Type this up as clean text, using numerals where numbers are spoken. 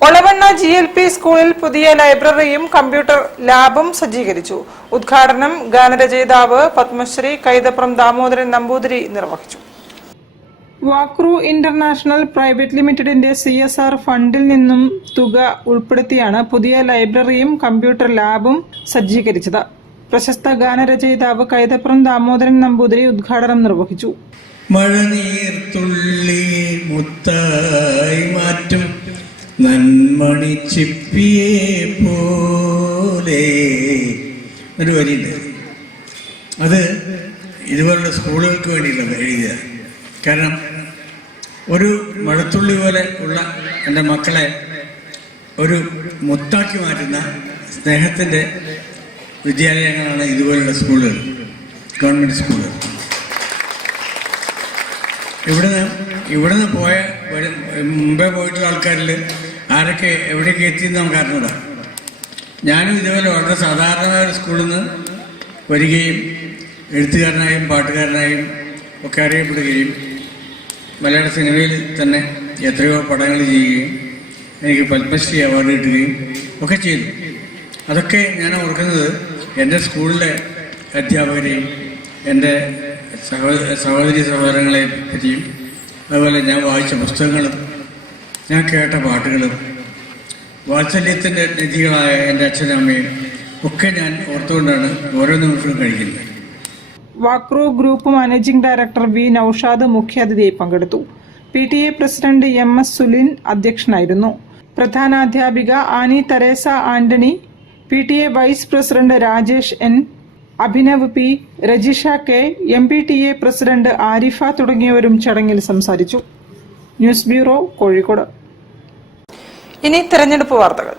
Olavanna GLP സ്കൂളിൽ പുതിയ ലൈബ്രറിയും computer ലാബും സജ്ജീകരിച്ചു. ഉദ്ഘാടനം ഗാനരചയിതാവ് പത്മശ്രീ കൈതപ്രം ദാമോദരൻ നമ്പൂതിരി നിർവഹിച്ചു. വാക്രു ഇന്റർനാഷണൽ പ്രൈവറ്റ് ലിമിറ്റഡിന്റെ CSR ഫണ്ടിൽ നിന്നും തുക ഉൾപ്പെടുത്തിയാണ് പുതിയ ലൈബ്രറിയും കമ്പ്യൂട്ടർ ലാബും സജ്ജീകരിച്ചത്. പ്രശസ്ത ഗാനരചയിതാവ് കൈതപ്രം ദാമോദരൻ നമ്പൂതിരി ഉദ്ഘാടനം നിർവഹിച്ചു. മഴനീർത്തുള്ളി മുത്തായി മാറ്റും നന്മണി ചിപ്പിയെ പോലെ ഒരു വരിയുണ്ട്. അത് ഇതുപോലുള്ള സ്കൂളുകൾക്ക് വേണ്ടിയിട്ടുള്ളത് എഴുതിയ. കാരണം ഒരു മഴത്തുള്ളി പോലെ ഉള്ള എൻ്റെ മക്കളെ ഒരു മുത്താക്കി മാറ്റുന്ന സ്നേഹത്തിൻ്റെ വിദ്യാലയങ്ങളാണ് ഇതുപോലുള്ള സ്കൂളുകൾ, ഗവൺമെൻറ് സ്കൂളുകൾ. ഇവിടുന്ന് പോയ മുമ്പേ പോയിട്ടുള്ള ആൾക്കാരിൽ ആരൊക്കെ എവിടെയൊക്കെ എത്തിയെന്ന് നമുക്ക് അറിഞ്ഞൂടാ. ഞാനും ഇതുപോലെ വളരെ സാധാരണമായ ഒരു സ്കൂളിൽ നിന്ന് വരികയും എഴുത്തുകാരനായും പാട്ടുകാരനായും ഒക്കെ അറിയപ്പെടുകയും മലയാള സിനിമയിൽ തന്നെ എത്രയോ പടങ്ങൾ ചെയ്യുകയും എനിക്ക് പത്മശ്രീ അവാർഡ് കിട്ടുകയും ഒക്കെ ചെയ്തു. അതൊക്കെ ഞാൻ ഓർക്കുന്നത് എൻ്റെ സ്കൂളിലെ അധ്യാപകരെയും എൻ്റെ സഹോദരി സഹോദരങ്ങളെ പറ്റിയും അതുപോലെ ഞാൻ വായിച്ച പുസ്തകങ്ങളും ഞാൻ കേട്ട പാട്ടുകളും വാത്സല്യത്തിൻ്റെ നിധികളായ എൻ്റെ അച്ഛനും അമ്മയും ഒക്കെ ഞാൻ ഓർത്തുകൊണ്ടാണ് ഓരോ നിമിഷവും കഴിക്കുന്നത്. വാക്രു group managing director V. Naushad മുഖ്യാതിഥിയായി പങ്കെടുത്തു. PTA president MS. സുലിൻ അധ്യക്ഷനായിരുന്നു. പ്രധാനാധ്യാപിക Annie Theresa Antony, PTA vice president Rajesh N, Abhinav P, Rajisha K, MPTA president Arifa തുടങ്ങിയവരും ചടങ്ങിൽ സംസാരിച്ചു. News bureau, Kozhikode. ഇനി തെരഞ്ഞെടുപ്പ് വാർത്തകൾ.